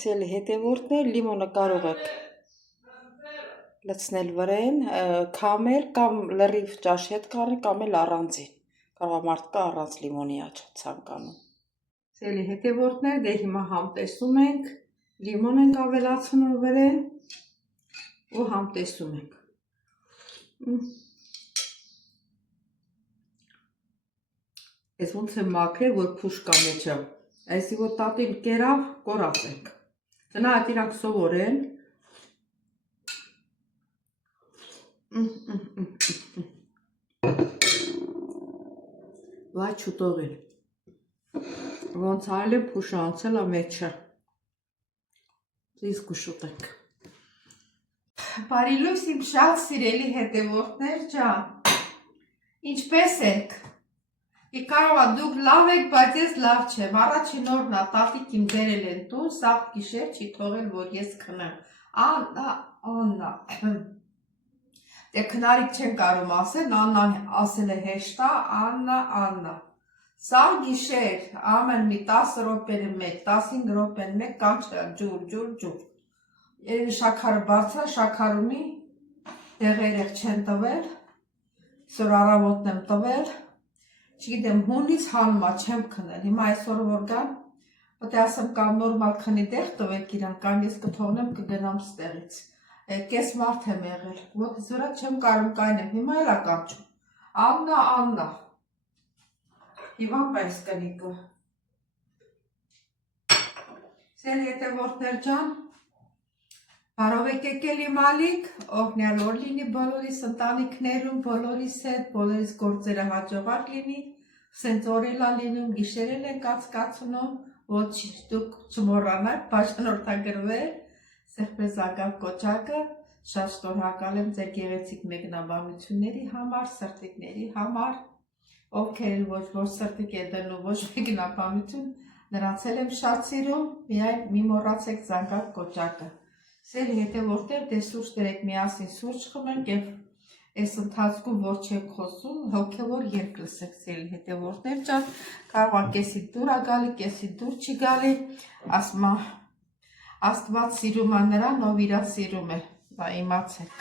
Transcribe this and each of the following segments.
Սելի հետևորդներ լիմոնը կարող եք լցնել վրեն, քամել կամ լրիվ ճաշի հետ կառնել կամ էլ առանձին, կարող մարդ կա առանց լիմոնի աչա ցանկանում։ Սելի հետևորդներ, դե հիմա համ տեսում ենք, լիմոն ենք ավելացնում վրեն ու համ տեսում ենք։ Ես ոնց եմ մաքրել, որ փուշ կա մեջը, այսի որ տատին կերավ, կորացենք։ Տնա այդ իրանք սովորեն։ Վայ չուտողին։ Ոնց այլ է փուշը անցել է մեջը։ Իսկ ուշուտենք։ Բարի լույս իմ շատ սիրելի հետևորդներ ջան։ Ինչպես եք։ Կարող է դուք լավ եք, բայց ես լավ չեմ։ Առաջին օրն է տատիկ իմ բերել են տուն, սաղ գիշեր չի թողել, որ ես քնեմ։ Աննա։ Դե քնարիք չեն կարում ասել, Աննան ասել է հեշտ է, Աննա։ Սաղ գիշեր, ամեն մի 10 րոպեն 1, 15 րոպեն 1 կանչը ջուր։ Երևի շաքարը բարձր, շաքարումի, դեղ երեղ չեն տվել, սոր առավոտն եմ տվել, չգիտեմ հունից հանումա չեմ քնել, հիմա այսօր որ գան, պետք է ասեմ կամ նորմալ քնի դեղ տվեք իրան, կամ ես կթողնեմ կգնամ ստեղից, կես մարդ եմ եղել, ոտից վրա չեմ կարում կայնեմ, հիմա էլ ականչում, Աննա, հիմա պես կնիկը, սել հետևորդներ ջան, Բարով եք եկել իմ ալիք, օրհնյալ օր լինի բոլորիս ընտանիքներում, բոլորիս հետ, բոլորիս գործերը հաջողակ լինի, սենց օրել է լինում, գիշերել ենք կացկացնում, ոչ դուք չմոռանաք բաժանորդագրվել, սեղպես ագավ կոճակը, շատ շնորհակալ եմ ձեր գեղեցիկ մեկնաբանությունների համար, սրտիկների համար, ովքեր ոչ որ սրտիկ է դնում, ոչ մեկնաբանություն, նրանց էլ եմ շատ սիրում, միայն մի մոռացեք զանգակ կոճակը։ Սելի հետևորդներ դե սուրճ դրեք միասին սուրճ խմենք և այս ընթացքում որ չեք խոսում, հոգևոր երգ լսեք սելի հետևորդներ ջան, կարող է կեսի դուր է գալի, կեսի դուր չի գալի, ասմա Աստված սիրում է նրան, ով իրա սիրում է, դա իմացեք։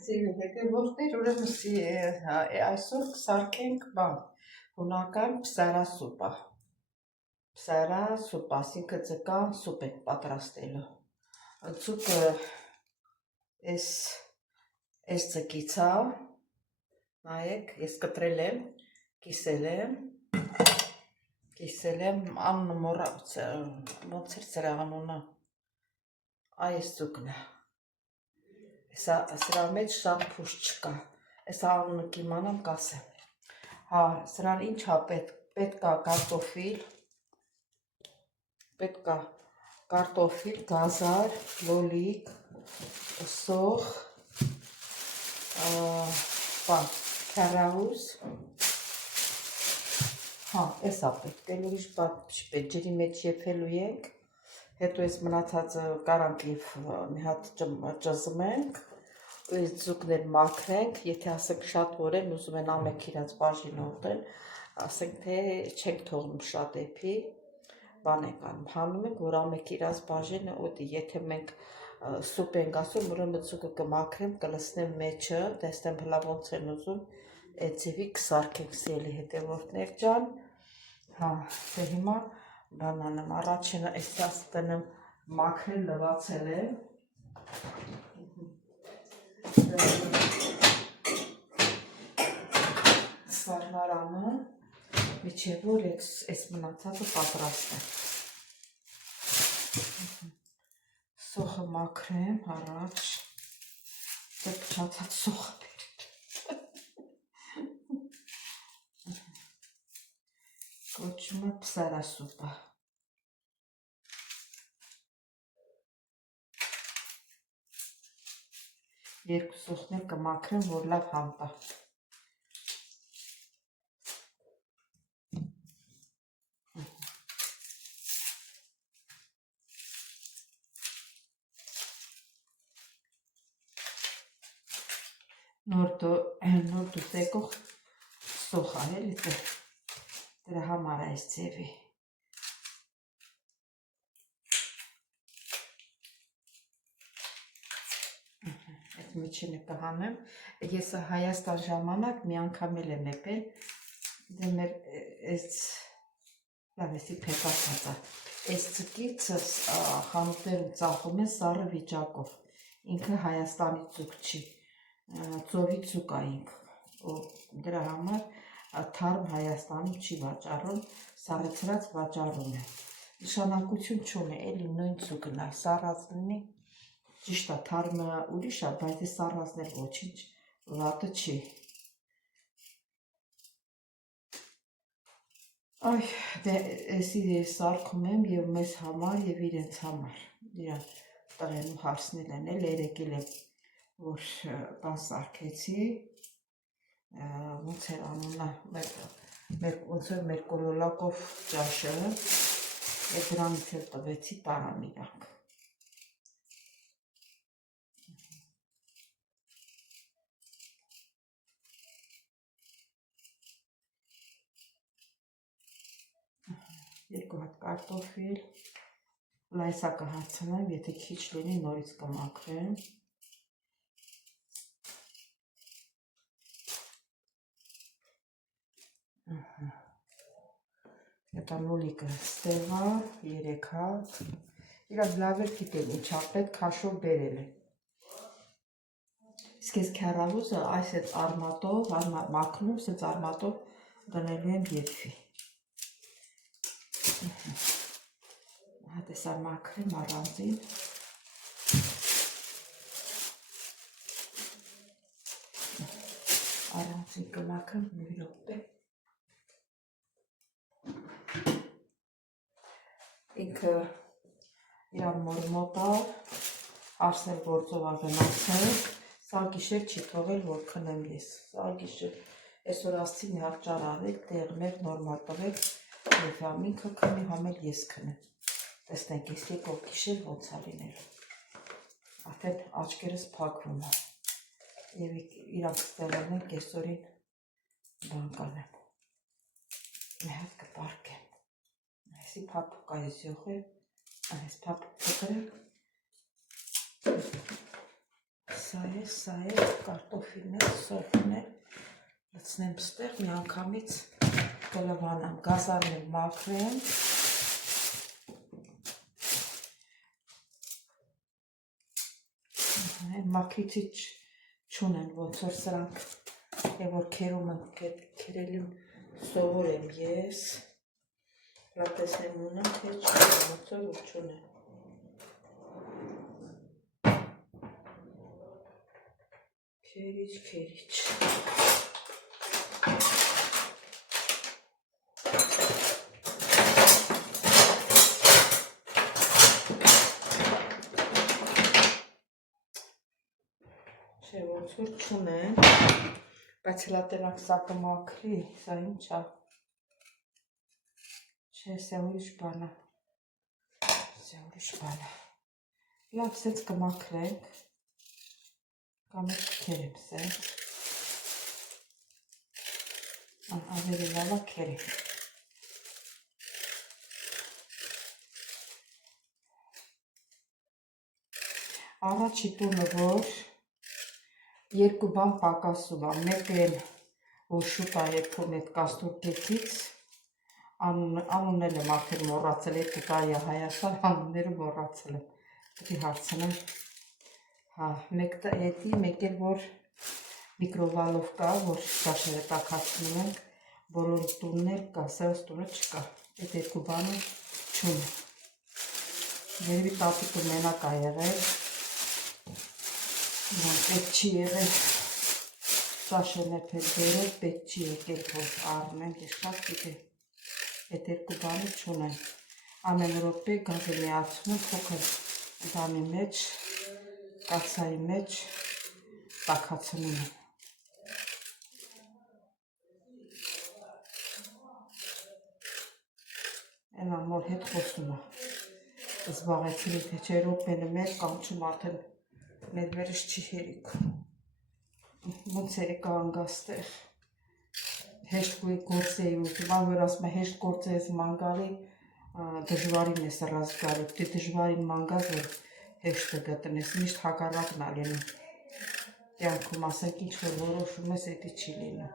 Սիրելի հետևորդներ, ուրեմն այսօր կսարքենք հունական փսարասուպա։ Փսարասուպա, այսինքն ձկան սուպ ենք պատրաստելու։ Ձուկը այս ձկից է, նայեք, ես կտրել եմ, կիսել եմ, անունը մոռաց, ոնց էր սրա անունը, այս ձուկն է։ Սրա մեջ շատ փուշ չկա, այս անունը կիմանամ կասեմ։ Հա, սրան ինչ է պետք է կարտոֆիլ, գազար, լոլիկ, սոխ, քյարահուս, հա, այս է պետք, էլ ուրիշ բան չպետք, ջրի մեջ եփելու ենք, հետո այս մնացածը կարանք մի հատ ճզմենք, այս ձուկներ մաքրենք, եթե ասենք շատ որ են, ուզում են ամենք իրաց բաժինը ուտեն, ասենք թե չենք թողնում շատ էփի, բան ենք անում, հանում ենք, որ ամենք իրաց բաժինը ուտի, եթե մենք սուպ ենք ասում, ուրեմն ձուկը կմաքրեմ, կլցնեմ մեջը, տեսնեմ հլա ոնց են ուզում, այդ ձևի կսարքենք սիրելի հետևորդներ ջան, հա, դե հիմա բան անեմ, առաջինը այս տնեմ մաքրել լվացել եմ, սարնարանը, միջև որ այս մնացածը պատրաստեմ, սոխը մաքրեմ առաջ, դե փչացած սոխը կոչում է փսարասուպա։ Երկու սոխներ կմաքրեմ, որ լավ համտա։ Նոր դուսեկող սոխ է, էլի դրա համար այս ձևի։ Այդ միջինը կհանեմ, ես Հայաստան ժամանակ մի անգամ էլ եմ եկել, դե մեր այս փեքացածը, այս ձկից խանութներում ծախում են սառը վիճակով, ինքը Հայաստանի ձուկ չի, ծովի ձուկ է ինքը, դրա համար թարմ Հայաստանում չի վաճառում, սառեցրած վաճառում է, նշանակություն չունի, էլի նույն ձուկն է, սառած լինի, ճիշտ է, թարմը ուրիշ է, բայց այս սառածն էլ ոչինչ վատը չի։ Այ, դե էսի սարքում եմ և մեզ համար և իրենց համար, իրան տղենում հարսնել են էլ, երեկել եմ, որ բան սարքեցի, ոնց էր անունը, ոնց էր մեր կոլոլակով ճաշը, դրանից էլ տվեցի տարան իրանք։ Երկու հատ կարտոֆիլ, լայսա կհարցնեմ, եթե քիչ լինի նորից կմաքրեմ։ Հետո լոլիկը ստեղա, 3 հատ, իրաք լավ էր գիտել ինչա պետք քաշով բերել է։ Իսկ ես քյարահուսը այս այդ արմատով, մաքրում, սենց արմատով դնելու եմ եփվի։ Հատ էսա մաքրեմ առանձին։ Առանձին կմաքրեմ մի րոպե։ Ինքը իրան մորմոտար, արսել գործով ագնացել, սա գիշեր չի թողել, որ քնեմ ես, սա գիշեր, Այսօր ասցի մի հատ ճար արեք, դեղ մեր նորմալ տվեք, եւ ամինքը քնի, համել ես քնեմ։ Տեսնենք, ես եկող գիշեր ոնց է լինելու։ Արդեն աչքերս փակվում է։ Եվ իրանք ստեղել ենք այսօրին բան կանեմ։ Մի հատ կպարկեմ։ Այսի փափուկ այս յուղը, այս փափուկ կտրեք։ Սա է, կարտոֆիլներ, սոխներ, լցնեմ ստեղ, մի անգամից կլվանամ, գազարներ մաքրեմ, մաքրիչի չունեն, ոնց որ սրանք, և որ կերում եմ, կերելին սովոր եմ ես, լատեսնեմ ունեմ, թե չունեմ, ոնց որ չունեն։ Քերիչ։ Չէ, ոնց որ չունեն, բայց հլա տենակ սա կմաքրի, սա ինչ է։ Չէ, սա ուրիշ բան է։ Լավ, սենց կմաքրենք, կամ էս կերեմ սենց, ավելի լավա կերեմ։ Առաջի տունը, որ երկու բան պակասում է, մեկ են, որ շուտ է երբում էտ կաստուրկեցից, անուննել եմ արդեն մոռացել, երկու տարի է Հայաստան, անունները մոռացել եմ, պետք է հարցնեմ, մեկ էլ որ միկրովալովկա, որ ճաշերը տաքացնում ենք, բոլոր տուններ կա, սենց տունը չկա, այդ երկու բանը չունեմ։ Երևի տատիկը մենակ է եղել, պետք չի եղել ճաշերն է պետք բերել, պետք չի եկել, որ առնեմ, ես շատ գիտեմ, այդ երկու բանը չունեմ։ Ամեն րոպե գազը միացում եմ, փոքր բանի մեջ, կացայի մեջ տաքացնում եմ։ Են ամոր հետ խոսում է, զբաղեցին թե չէ ռոպենը մեր կանչում արդեն մեր վերս չի հերիքում, ոնց երեկա անգաստեղ, հեշտ գործ էի ուզում, որ ասում է հեշտ գործ ես մանգալի, դժվարին ես ռազգարի, դե դժվարին մանգազ, որ հեշտը գտնես, միշտ հակառակն է լինում, կյանքում ասենք ինչ որ որոշում ես, էդի չի լինում։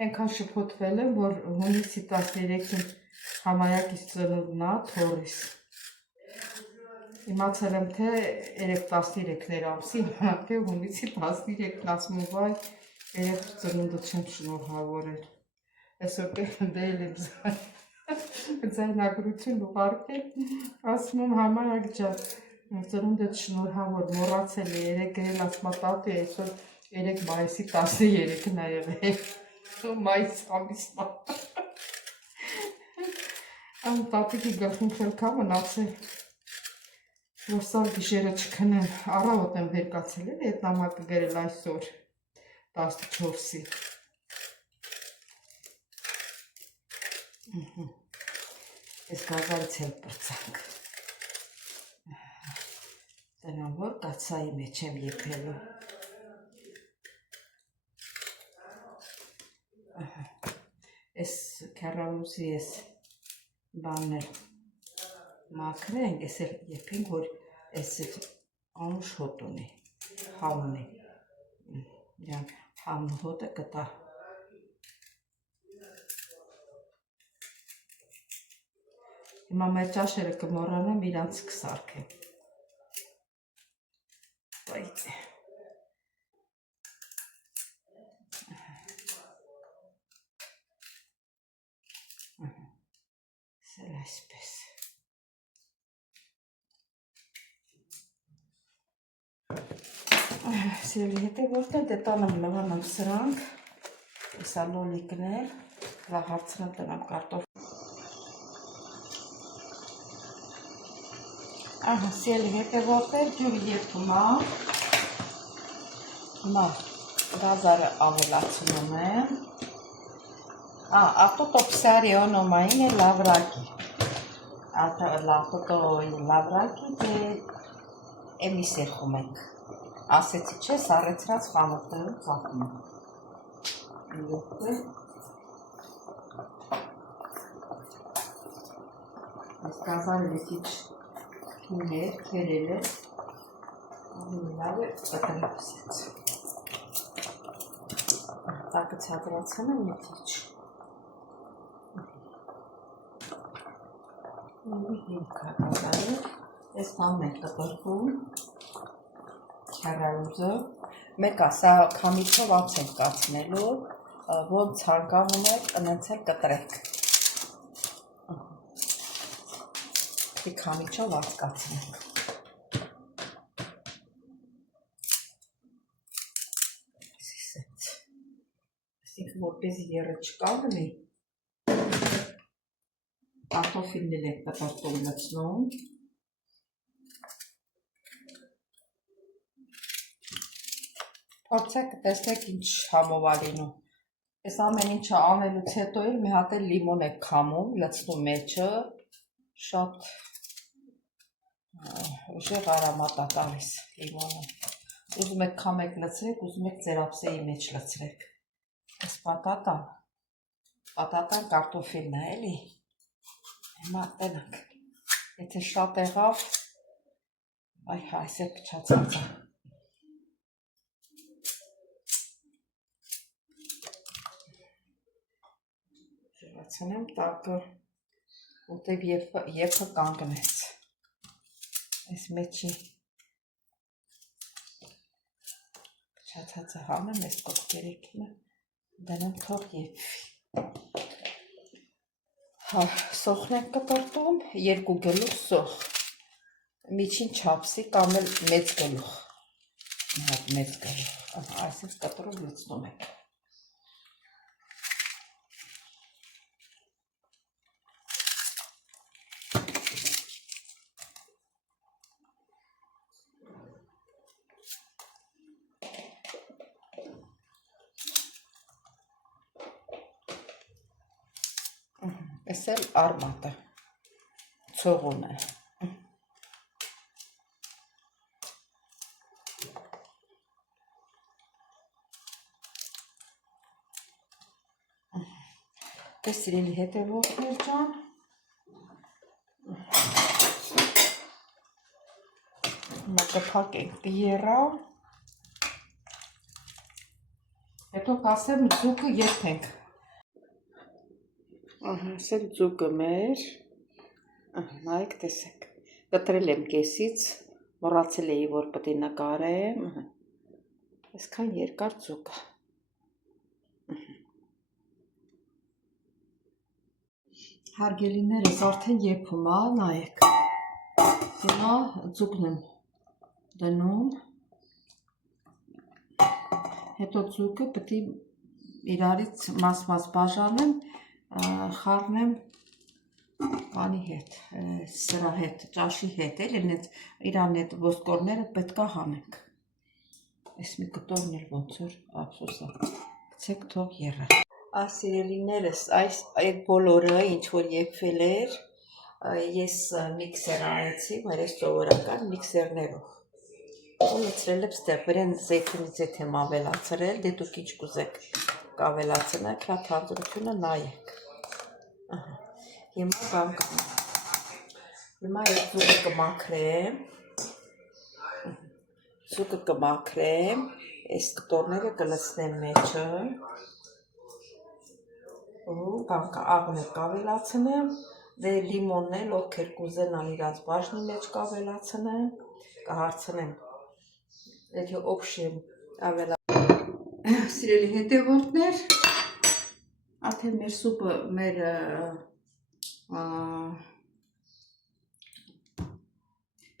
Ենքան շպոտվել եմ, որ հունիսի 13-ին համայակից ծնունդն է թորիս։ Իմացել եմ, թե 13-13 ամսի, թե հունիսի 13-ն ասում եմ, վայ, երեխու ծնունդը չեմ շնորհավորել։ Այսօր դել եմ ձայնագրություն ուղարկել, ասում եմ համայակ ջան, ծնունդդ շնորհավոր, մոռացել է, երեկ գրել ասում տատի, այսօր 3 մայիսի 13-ն է եղել։ Մայիս ամիսն է։ Տատիկի գլխին խելքա մնացել, որ սա գիշերը չքնեմ, առավոտ եմ վերկացել էլ, այդ նամակը գրել այսօր 14-ի։ Ես գազարից էլ պրծանք։ Տնամ որ կացայի մեջ եմ եփելու։ Ես քեռալուսի ես բաններ մաքրենք, ես էլ եփենք, որ ես անուշ հոտ ունի, համ ունի, համ հոտը կտա։ Հիմա մեր ճաշերը կմոռանամ, իրանց կսարքեմ։ Սիրելի հետևորդներ, դե տանեմ լվանամ սրանք, եսա լոլիկներ, լավ հարցնեմ տնամ կարտոֆ։ Ահա, սիրելի հետևորդներ, ջուրը եփում է, հիմա գազարը ավելացնում եմ, a toto psarionomaine lavraki. A toto lavraki դե էմիս երխում ենք, ասեցի չէ, սարեցրած խանութներում ծախում ենք։ Այս գազարը լետիչ թույն էր, կերել է, ավելի լավ է պտրեպսեց։ Տակը ծադրացան եմ լետիչ։ Հիմքա գազարը, ես տանն ենք տպրվում, քյարարուզը, մեկա սա քամիչով ափս ենք կացնելու, ոնց ցանկանում եք, ընենց էլ կտրեք։ Քամիչով ափս կացնենք։ Այսինքն որպեսզի եռը չկանգնի, կարտոֆիլն եք տպրտում լցնում։ Փորձեք տեսնեք ինչ համով է լինում։ Այս ամեն ինչը անելուց հետո էլ մի հատ էլ լիմոն եք քամում, լցնում մեջը, շատ ուժեղ արամատ է տալիս լիմոնը։ Ուզում եք քամեք լցրեք, ուզում եք ձեր ափսեի մեջ լցրեք։ Այս պատատան կարտոֆիլն է էլի։ Հիմա տենանք, եթե շատ եղավ, այ այս է փչացած է։ Ժվացնեմ տակը, ուտև եփը կանգնեց։ Այս մեջի փչացածը հանեմ, այս կողքերեքինը դնեմ թող եփվի։ Սոխն ենք կտրտում, 2 գլուխ սոխ, միջին չափսի կամ էլ մեծ գլուխ, մեծ գլուխ, այսպես կտրում լցնում ենք։ Այս էլ արմատը, ցողուն է։ Դες սիրելի հետևորդներ ջան, հիմա կփակենք տիերա, հետո կասեմ ձուկը եփենք։ Այս էլ ձուկը մեր, նայեք տեսեք, կտրել եմ կեսից, մոռացել էի, որ պետք է նկարեմ, այսքան երկար ձուկը։ Հարգելիներս արդեն եփում է, նայեք, հիմա ձուկն եմ դնում, հետո ձուկը պետք է իրարից մաս բաժանեմ, խառնեմ բանի հետ, սրա հետ, ճաշի հետ, իրան հետ ոսկորները պետք է հանենք։ Այս մի կտորն էլ ոնց որ ափսոսա, գցեք թող եռը։ Սիրելիներս, այդ բոլորը, ինչ որ եփվել էր, ես միքսեր արեցի, մեր սովորական միքսերներով։ Ու լցրել եմ ստեղ, վրան զեյթունից եթե եմ ավելացրել, դե դուք ինչ կուզեք կավելացնեք, հա թանձրությունը նայեք։ Հիմա բան կանեմ, հիմա այդ ձուկը կմաքրեմ, այս կտորները կլցնեմ մեջը, ու բան աղն կավելացնեմ, դե լիմոնն էլ ովքեր կուզենան իրաց բաժնի մեջ կավելացնեմ, կհարցնեմ, եթե օպշեն ավելացնեմ։ Սիրելի հետևորդներ, արդեն մեր սուպը, մեր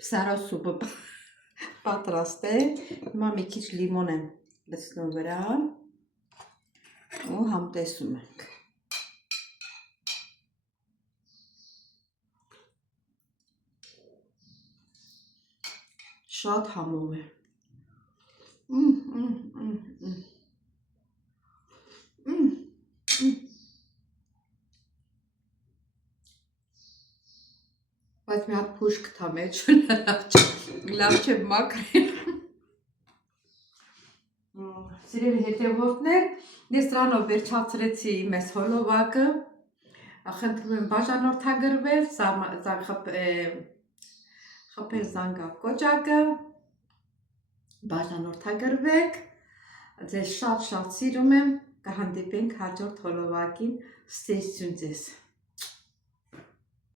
պսարո սուպը պատրաստ է։ Հիմա մի քիչ լիմոն եմ լցնում վրա ու համտեսում ենք։ Շատ համով է։ Բայց մի հատ փուշ կտա մեջ, լավ չէ մաքրել։ Սիրելի հետևորդներ, ես դրանով վերջացրեցի մեզ հոլովակը, խնդրում եմ բաժանորդագրվել, խփել զանգակ կոճակը, բաժանորդագրվեք, ձեզ շատ սիրում եմ, կհանդիպենք հաջորդ հոլովակին, ստեսություն ձեզ։